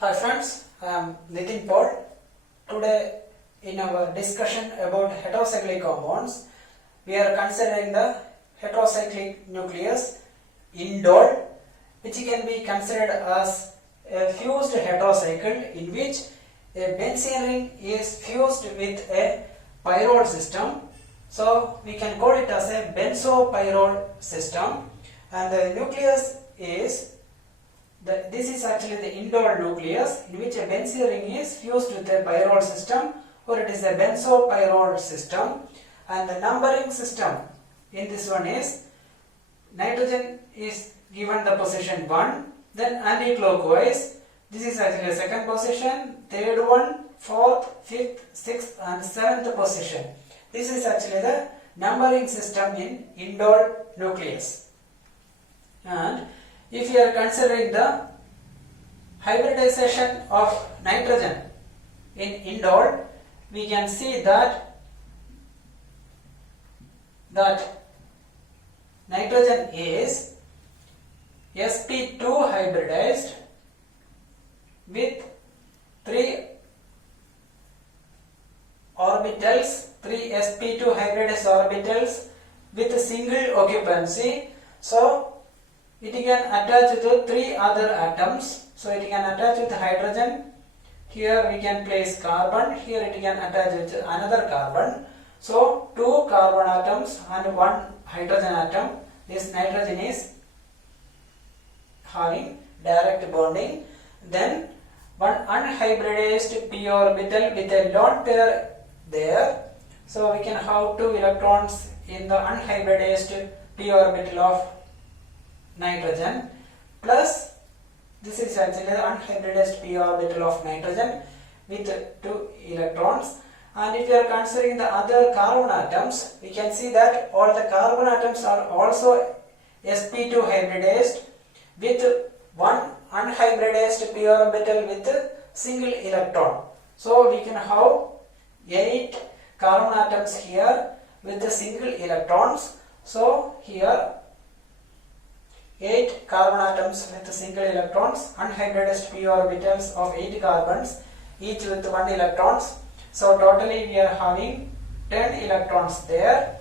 Hi friends, I am Nitin Paul. Today in our discussion about heterocyclic compounds, we are considering the heterocyclic nucleus indole, which can be considered as a fused heterocycle in which a benzene ring is fused with a pyrrole system. So we can call it as a benzopyrrole system, and the nucleus is this is actually the indole nucleus in which a benzene ring is fused with a pyrrole system, or it is a benzopyrrole system, and the numbering system in this one is nitrogen is given the position 1, then anti-clockwise this is actually the second position, third one, fourth, fifth, sixth and seventh position. This is actually the numbering system in indole nucleus. And if you are considering the hybridization of nitrogen in indole, we can see that nitrogen is sp2 hybridized with 3 orbitals, 3 sp2 hybridized orbitals with a single occupancy. So it can attach to 3 other atoms. So it can attach with hydrogen. Here we can place carbon. Here it can attach with another carbon. So 2 carbon atoms and 1 hydrogen atom. This nitrogen is having direct bonding. Then one unhybridized p orbital with a lone pair there. So we can have 2 electrons in the unhybridized p orbital of nitrogen, plus this is actually the unhybridized p orbital of nitrogen with 2 electrons. And if we are considering the other carbon atoms, we can see that all the carbon atoms are also sp2 hybridized with 1 unhybridized p orbital with a single electron. So we can have 8 carbon atoms here with the single electrons. So here 8 carbon atoms with single electrons, unhybridized p orbitals of 8 carbons, each with 1 electrons. So totally we are having 10 electrons there,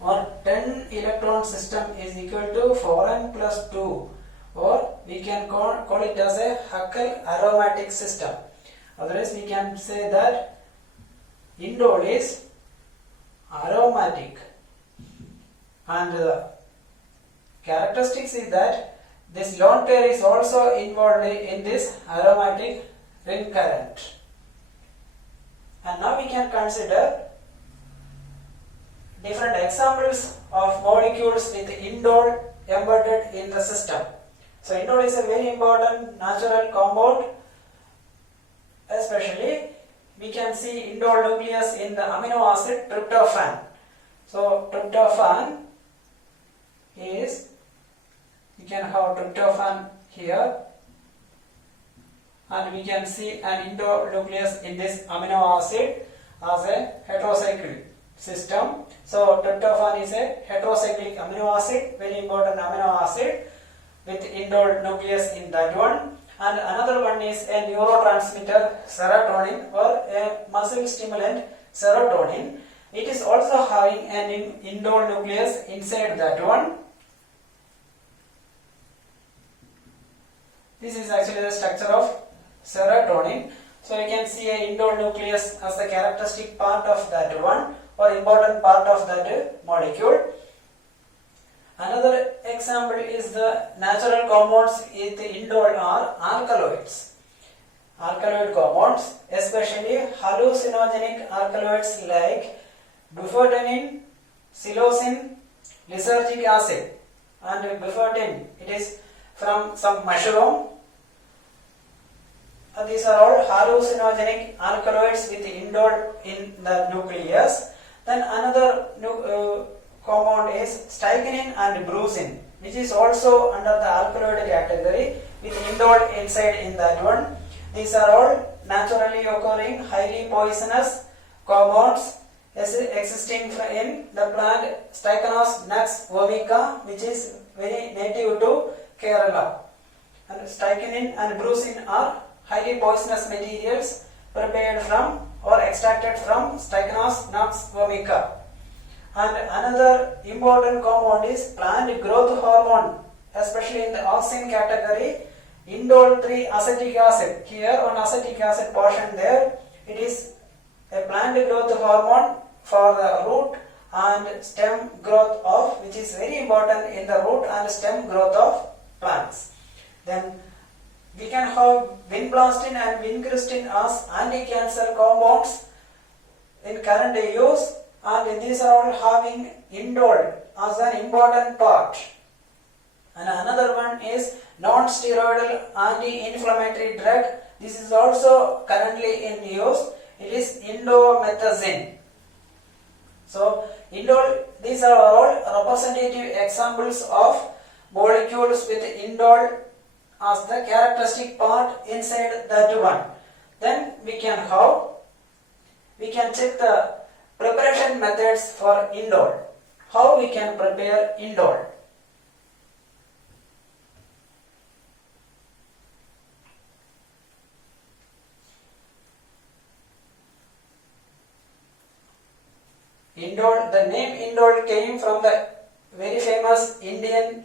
or 10 electron system is equal to 4n plus 2, or we can call it as a Huckel aromatic system. Otherwise we can say that indole is aromatic, and the characteristics is that this lone pair is also involved in this aromatic ring current. And now we can consider different examples of molecules with indole embedded in the system. So indole is a very important natural compound. Especially we can see indole nucleus in the amino acid tryptophan. So tryptophan is, you can have tryptophan here, and we can see an indole nucleus in this amino acid as a heterocyclic system. So tryptophan is a heterocyclic amino acid, very important amino acid with indole nucleus in that one. And another one is a neurotransmitter serotonin, or a muscle stimulant serotonin. It is also having an indole nucleus inside that one. This is actually the structure of serotonin. So you can see a indole nucleus as the characteristic part of that one, or important part of that molecule. Another example is the natural compounds with indole are alkaloids. Alkaloid compounds, especially hallucinogenic alkaloids like bufotenin, psilocin, lysergic acid. And bufotenin, it is from some mushroom. These are all hallucinogenic alkaloids with indole in the nucleus. Then another compound is strychnine and brucin, which is also under the alkaloid category with indole inside in that one. These are all naturally occurring highly poisonous compounds existing in the plant Strychnos nux vomica, which is very native to Kerala. And strychnine and brucin are highly poisonous materials prepared from or extracted from Strychnos nux vomica. And another important compound is plant growth hormone, especially in the auxin category, indole 3 acetic acid. Here on acetic acid portion there, it is a plant growth hormone for the root and stem growth of, which is very important in the root and stem growth of plants. Then we can have vinblastine and vincristine as anti-cancer compounds in current use, and these are all having indole as an important part. And another one is non-steroidal anti-inflammatory drug. This is also currently in use. It is indomethacin. So indole, these are all representative examples of molecules with indole as the characteristic part inside that one. Then we can check the preparation methods for indole. How we can prepare indole? Indole, the name indole came from the very famous Indian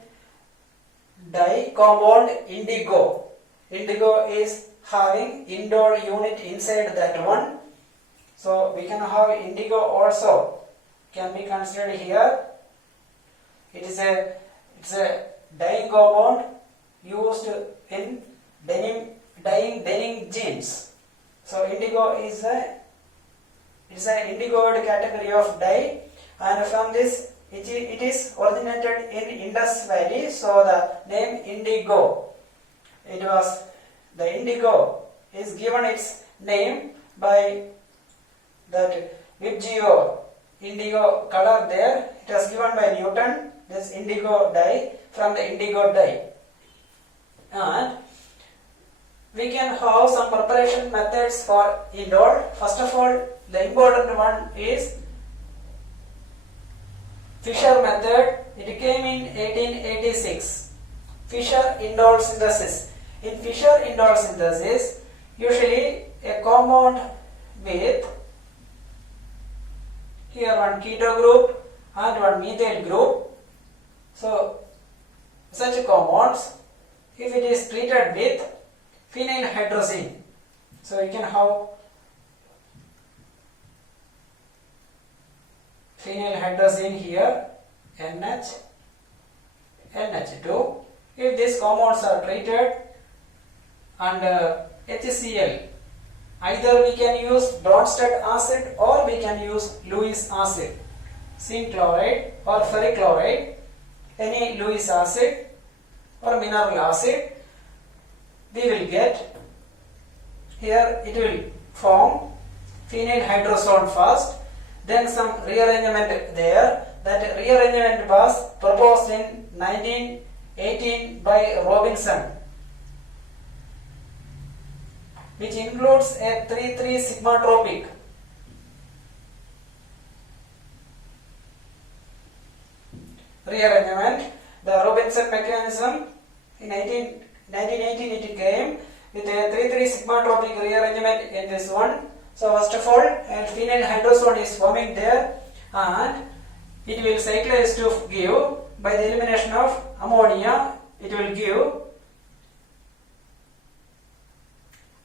dye compound indigo. Indigo is having indole unit inside that one. So we can have indigo also can be considered here. It's a dyeing compound used in dyeing denim jeans. So indigo is an indigoid category of dye, and from this it is originated in Indus Valley. So the name indigo, the indigo is given its name by that Vibgeo indigo color there. It was given by Newton, this indigo dye, from the indigo dye. And we can have some preparation methods for indole. First of all, the important one is Fischer method. It came in 1886. Fischer indole synthesis. In Fischer indole synthesis, usually a compound with here one keto group and one methyl group. So such compounds, if it is treated with phenylhydrazine, so you can have phenylhydrazine here, NH2. If these compounds are treated and HCl, either we can use Bronsted acid or we can use Lewis acid, zinc chloride or ferric chloride, any Lewis acid or mineral acid, we will get here, it will form phenylhydrazone first, then some rearrangement there. That rearrangement was proposed in 1918 by Robinson, which includes a 3,3 sigmatropic. Rearrangement, the Robinson mechanism in 1918 it came with a 3,3 sigmatropic rearrangement in this one. So first of all, phenylhydrazone is forming there, and it will cyclize to give, by the elimination of ammonia, it will give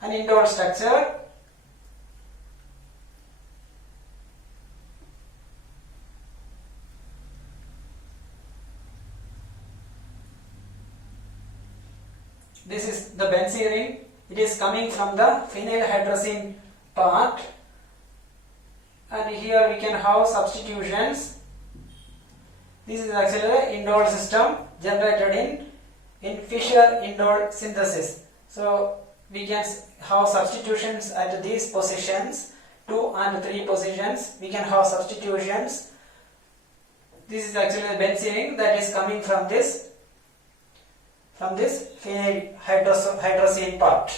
an indole structure. This is the benzene. It is coming from the phenylhydrazine part, and here we can have substitutions. This is actually the indole system generated in Fischer indole synthesis. So we can have substitutions at these positions, 2 and 3 positions. We can have substitutions. This is actually the benzene that is coming from this phenylhydrazine part,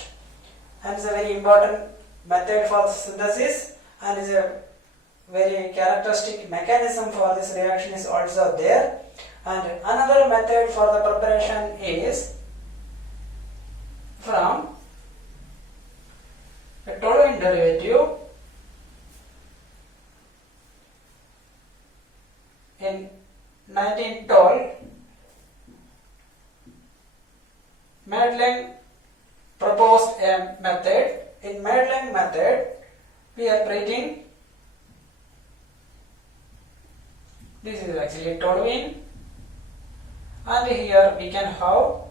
and it's a very important method for synthesis, and is a very characteristic mechanism for this reaction is also there. And another method for the preparation is from Madelung proposed a method. In Madelung method, we are treating, this is actually toluene, and here we can have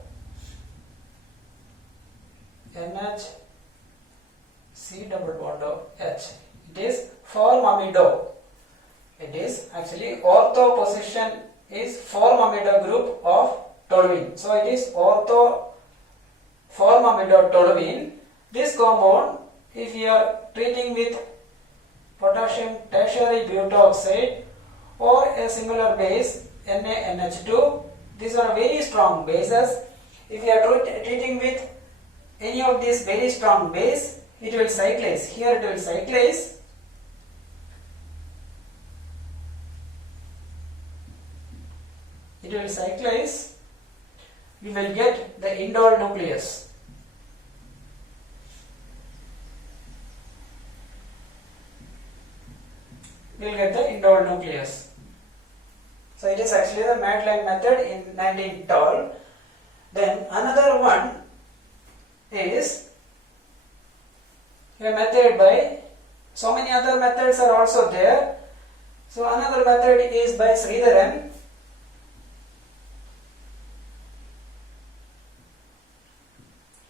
NHC double bond of H. It is formamido. It is actually ortho position is formamido group of toluene. So it is ortho formamido toluene. This compound, if you are treating with potassium tertiary butoxide or a similar base NaNH2, these are very strong bases. If you are treating with any of these very strong base, it will cyclize. Here it will cyclize. It will cyclize. We will get the indole nucleus. We will get the indole nucleus. So it is actually the Madelung method in Neanderthal. Then another one is a method by, so many other methods are also there. So another method is by Sridharan.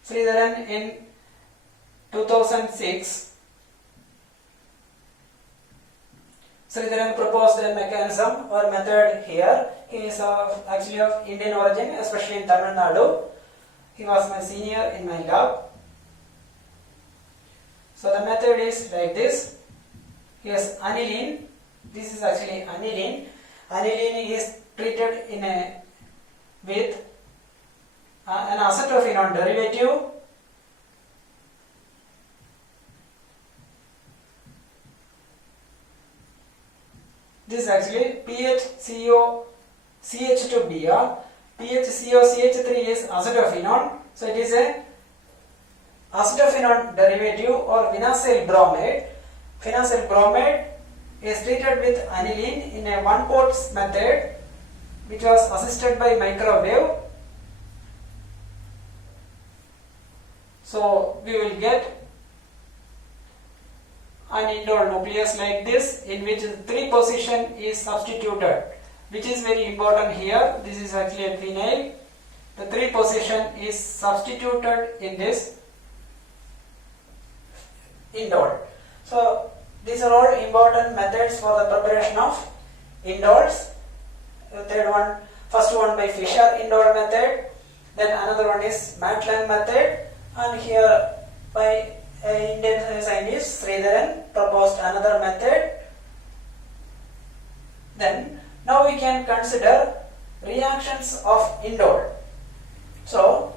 Sridharan in 2006. Sridharan proposed a mechanism or method here. He is actually of Indian origin, especially in Tamil Nadu. He was my senior in my lab. So the method is like this. Here's aniline. This is actually aniline. Aniline is treated with an acetophenone derivative. This is actually PHCO CH2Br. PHCO CH3 is acetophenone. So it is a acetophenone derivative or vinacyl bromide. Vinacyl bromide is treated with aniline in a one-port method which was assisted by microwave. So we will get an indole nucleus like this, in which the 3 position is substituted, which is very important here. This is actually a phenyl. The 3 position is substituted in this indole. So these are all important methods for the preparation of indoles. The first one by Fischer indole method, then another one is Madelung method, and here by Indian scientist Sridharan proposed another method. Then now we can consider reactions of indole. So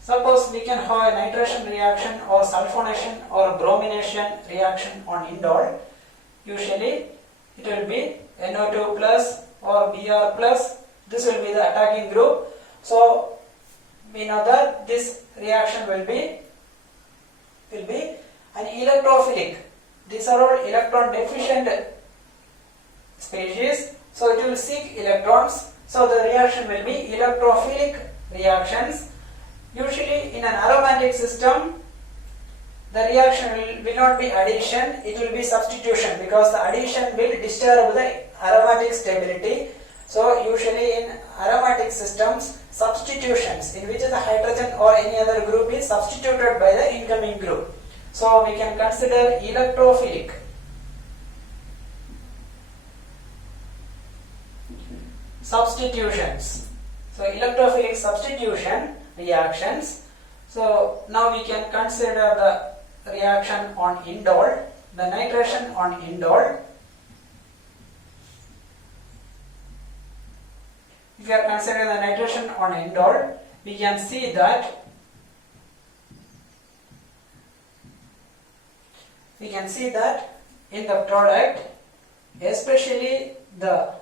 suppose we can have a nitration reaction or sulfonation or bromination reaction on indole. Usually it will be NO2 plus or Br plus. This will be the attacking group. So we know that this reaction will be an electrophilic. These are all electron deficient species, so it will seek electrons. So the reaction will be electrophilic reactions. Usually in an aromatic system, the reaction will not be addition, it will be substitution, because the addition will disturb the aromatic stability. So usually in aromatic systems, substitutions in which the hydrogen or any other group is substituted by the incoming group. So we can consider electrophilic. Substitutions. So electrophilic substitution reactions. So now we can consider the reaction on indole, the nitration on indole. If we are considering the nitration on indole, we can see that in the product, especially the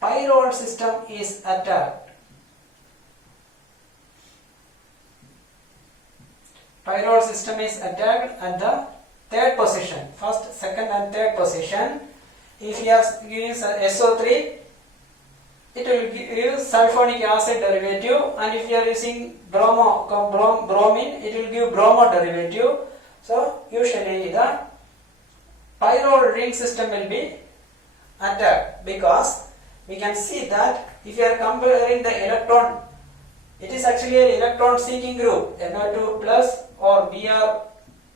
pyrrole system is attacked. Pyrrole system is attacked at the third position, first, second and third position. If we are giving SO3, it will give you sulfonic acid derivative, and if you are using bromine, it will give bromo derivative. So usually the pyrrole ring system will be attacked, because we can see that if you are comparing the electron, it is actually an electron seeking group, NO2 plus or Br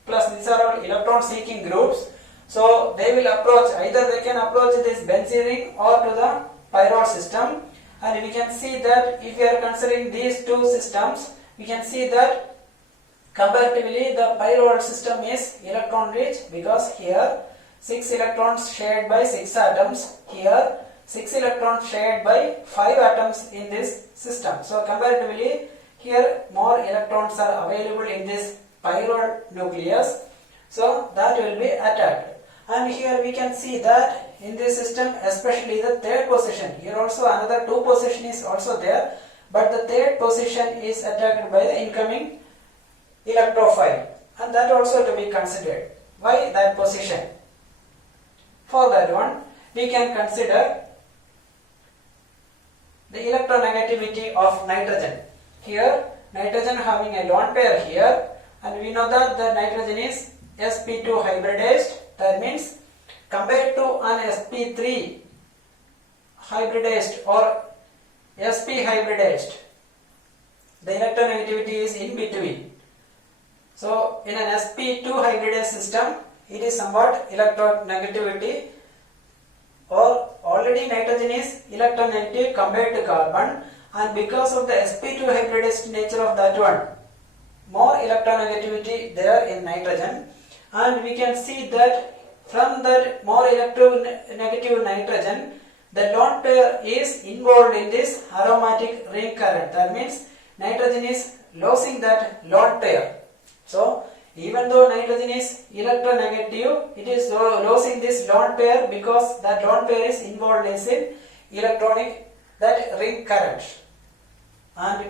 plus, these are all electron seeking groups. So they will approach, either they can approach this benzene ring or to the pyrrole system, and we can see that if we are considering these two systems, we can see that comparatively the pyrrole system is electron rich, because here 6 electrons shared by 6 atoms, here 6 electrons shared by 5 atoms in this system. So comparatively here more electrons are available in this pyrrole nucleus, so that will be attacked. And here we can see that in this system, especially the third position, here also another 2 position is also there, but the third position is attacked by the incoming electrophile, and that also to be considered. Why that position? For that one, we can consider the electronegativity of nitrogen. Here nitrogen having a lone pair here, and we know that the nitrogen is sp2 hybridized. That means compared to an sp3 hybridized or sp hybridized, the electronegativity is in between. So in an sp2 hybridized system, it is somewhat electronegativity, or already nitrogen is electronegative compared to carbon, and because of the sp2 hybridized nature of that one, more electronegativity there in nitrogen. And we can see that from that more electronegative nitrogen, the lone pair is involved in this aromatic ring current. That means nitrogen is losing that lone pair. So even though nitrogen is electronegative, it is losing this lone pair, because that lone pair is involved in electronic that ring current. And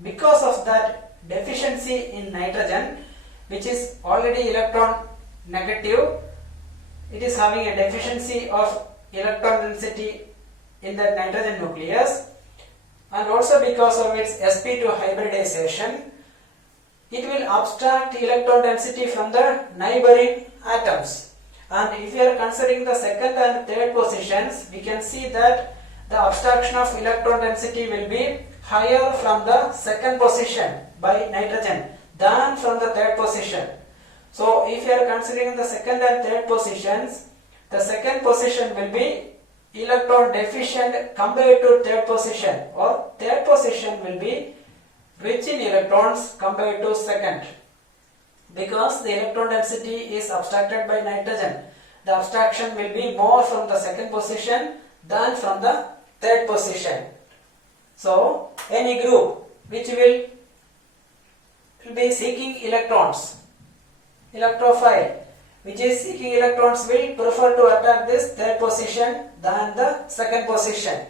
because of that deficiency in nitrogen, which is already electron negative, it is having a deficiency of electron density in that nitrogen nucleus, and also because of its sp2 hybridization, it will abstract electron density from the neighboring atoms. And if we are considering the second and third positions, we can see that the abstraction of electron density will be higher from the second position by nitrogen than from the third position. So if you are considering the second and third positions, the second position will be electron deficient compared to third position, or third position will be rich in electrons compared to second, because the electron density is abstracted by nitrogen. The abstraction will be more from the second position than from the third position. So any group which will be seeking electrons, electrophile which is seeking electrons, will prefer to attack this third position than the second position.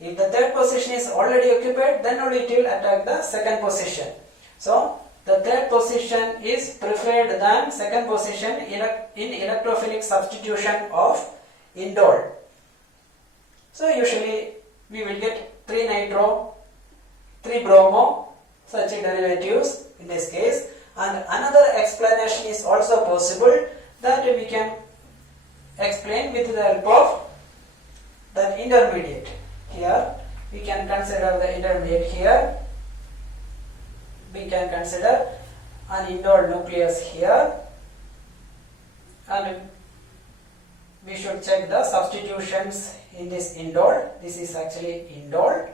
If the third position is already occupied, then only it will attack the second position. So the third position is preferred than second position in electrophilic substitution of indole. So usually we will get 3 nitro, 3 bromo, such derivatives in this case. And another explanation is also possible, that we can explain with the help of that intermediate. Here we can consider the intermediate. Here we can consider an indole nucleus here, and we should check the substitutions in this indole. This is actually indole.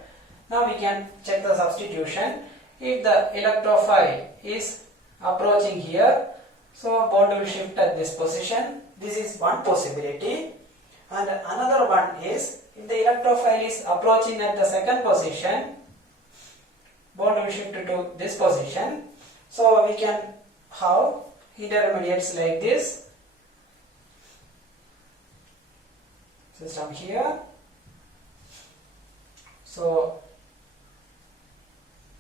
Now we can check the substitution. If the electrophile is approaching here, so bond will shift at this position. This is one possibility. And another one is, if the electrophile is approaching at the second position, bond will shift to this position. So we can have intermediates like this system here. So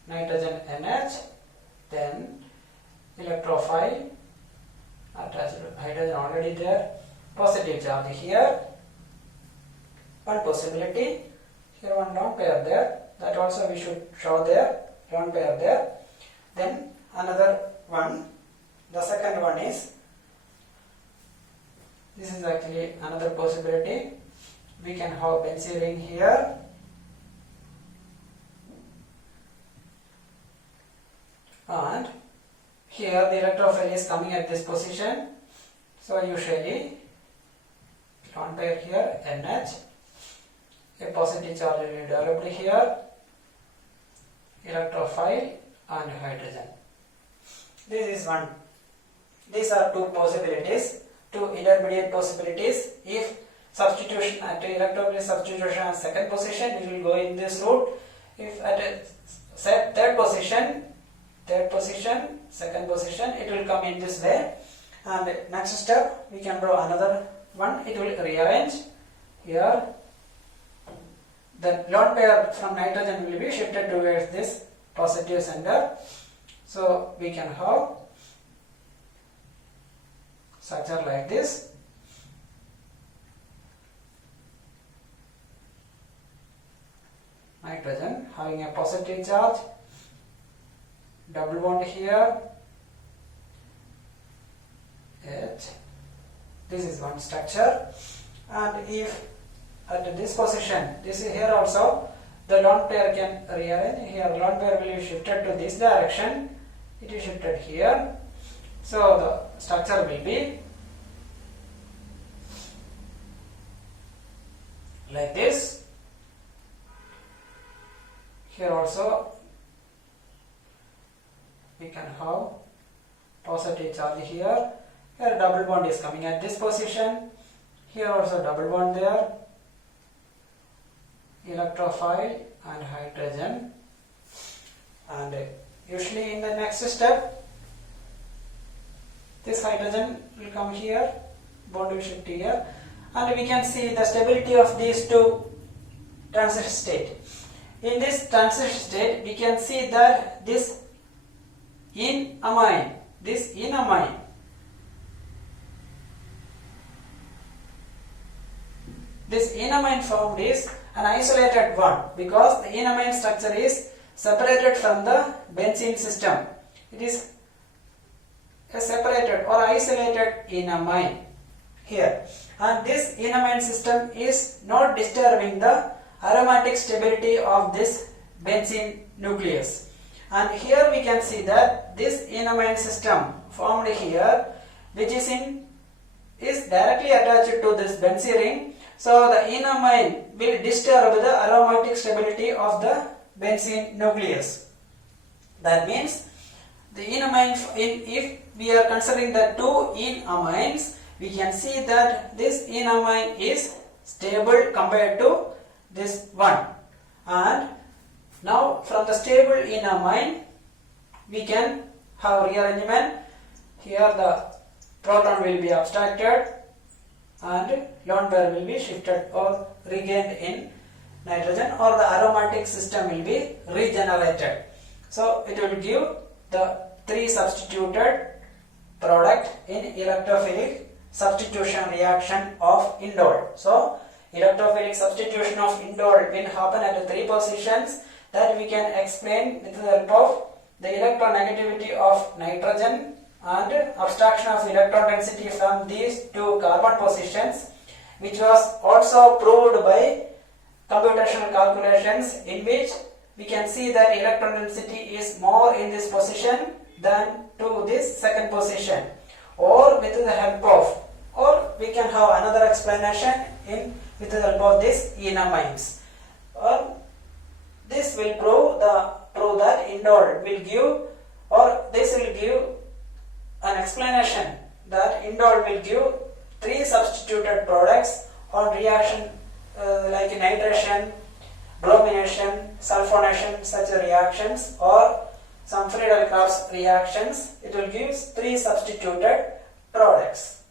nitrogen NH, then electrophile attached to hydrogen already there, positive charge here. One possibility. here one lone pair there, that also we should show there, lone pair there. Then another one, the second one is, this is actually another possibility. We can have benzene ring here, and here the electrophile is coming at this position. So usually lone pair here, NH, a positive charge will be developed here, electrophile and hydrogen. This is one. These are two possibilities, two intermediate possibilities. If substitution at electrophile substitution at second position, it will go in this route. If at a third position, second position, it will come in this way. And next step, we can draw another one. It will rearrange here. The lone pair from nitrogen will be shifted towards this positive center. So we can have structure like this. Nitrogen having a positive charge, double bond here, H. This is one structure. And if at this position, this is here also, the lone pair can rearrange. Here lone pair will be shifted to this direction, it is shifted here. So the structure will be like this. Here also we can have positive charge here. Here double bond is coming at this position. Here also double bond there. Electrophile and hydrogen. And usually in the next step, this hydrogen will come here, bond will shift here, and we can see the stability of these two transition state. In this transition state, we can see that this enamine found is an isolated one, because the enamine structure is separated from the benzene system. It is a separated or isolated enamine here, and this enamine system is not disturbing the aromatic stability of this benzene nucleus. And here we can see that this enamine system formed here, which is directly attached to this benzene ring. So the enamine will disturb the aromatic stability of the benzene nucleus. That means the enamine, if we are considering the two enamines, we can see that this enamine is stable compared to this one. And now from the stable enamine, we can have rearrangement. Here the proton will be abstracted and lone pair will be shifted or regained in nitrogen, or the aromatic system will be regenerated. So it will give the three substituted product in electrophilic substitution reaction of indole. So electrophilic substitution of indole will happen at three positions that we can explain with the help of the electronegativity of nitrogen and abstraction of electron density from these two carbon positions, which was also proved by computational calculations, in which we can see that electron density is more in this position than to this second position, or with the help of, or we can have another explanation with the help of these enamines. This will prove that indole will give, or this will give an explanation that indole will give three substituted products on reaction like nitration, bromination, sulfonation, such reactions, or some Friedel-Crafts reactions. It will give three substituted products.